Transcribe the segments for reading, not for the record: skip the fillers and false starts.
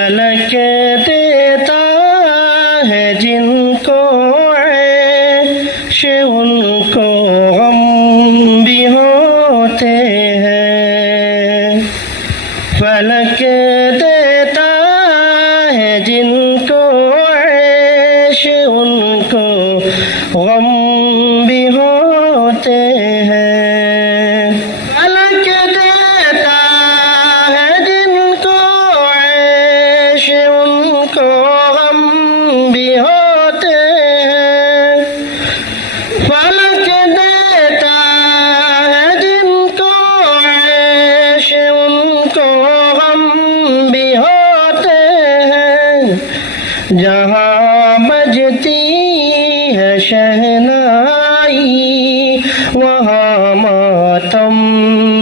फलक देता है जिनको ऐश उनको गम भी होते हैं। फलक देता है जिनको ऐश उनको गम भी होते हैं। फलक देता है जिनको ऐश उनको गम भी होते हैं। फलक देता है जिनको ऐश उनको गम भी होते हैं। जहाँ बजती है शहनाई वहाँ मातम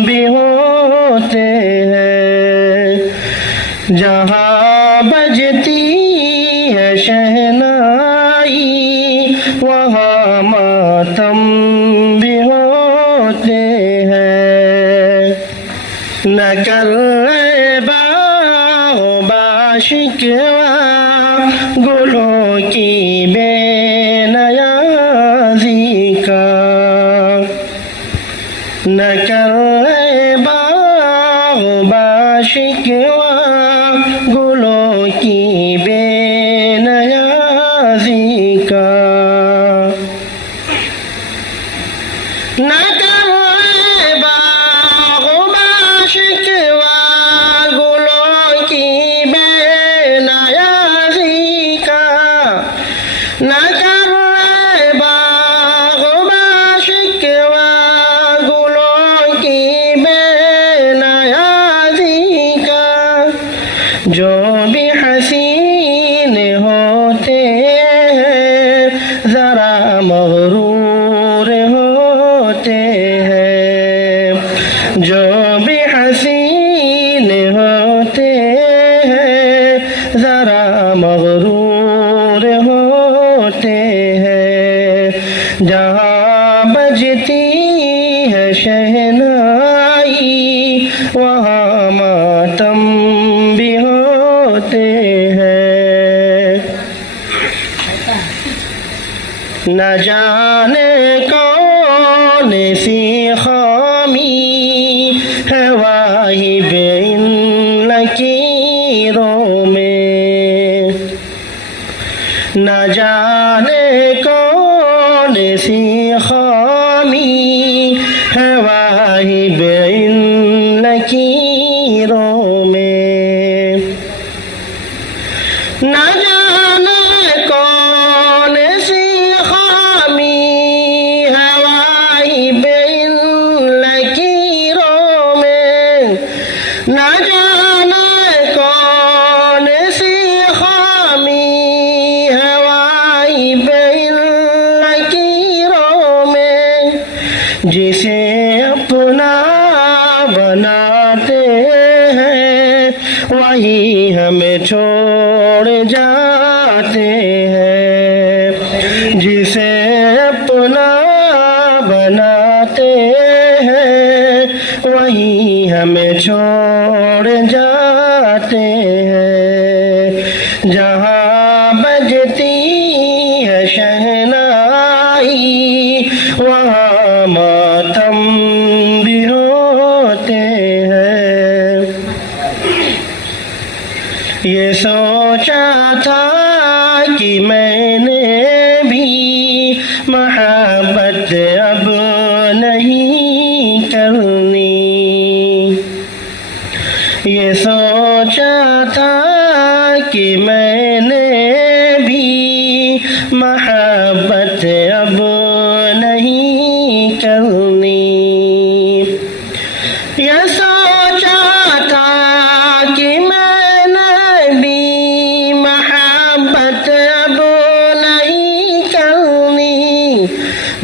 भी होते हैं। जहाँ बजती है शहनाई वहाँ मातम भी होते हैं। न कर बाशिकवा गुलों की बेनयाजी का। न कर बाशिकवा गुलों की बेनयाजी का। न कर बाशिकवा गुलों की बेनयाजी का। न कर बाशिकवा गुलों की बेनयाजी का। जो भी हसीन होते हैं जरा मगरूर होते हैं। जो भी हसीन होते हैं जरा मगरूर होते हैं। जहाँ बजती है शहनाई वहाँ मातम भी होते हैं। न जाने कौन सी खामी है वाहिब इन लकीरों में। न जाने कौन सी खामी है वाहिब इन लकीरों में। न जाने कौन सी खामी है वाहिब इन लकीरों में। न जाने कौन सी खामी है वाहिब इन लकीरों में। जिसे अपना बनाते हैं वही हमें छोड़ जाते हैं। जिसे अपना बनाते हैं वही हमें छोड़ जाते हैं। जहाँ बजती है शहनाई वहाँ मातम भी होते हैं। ये सोचा था कि मैंने भी मोहब्बत अब नहीं करनी। ये सोचा था कि मैंने भी मोहब्बत अब नहीं करनी। ये सोचा था कि मैंने भी मोहब्बत अब नहीं करनी।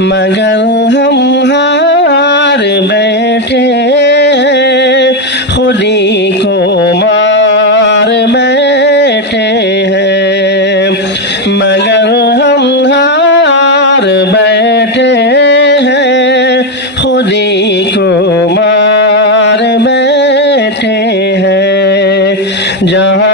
मगर हम हार बैठे खुदी को मार बैठे हैं। मगर हम हार बैठे हैं खुदी को मार बैठे हैं। जहाँ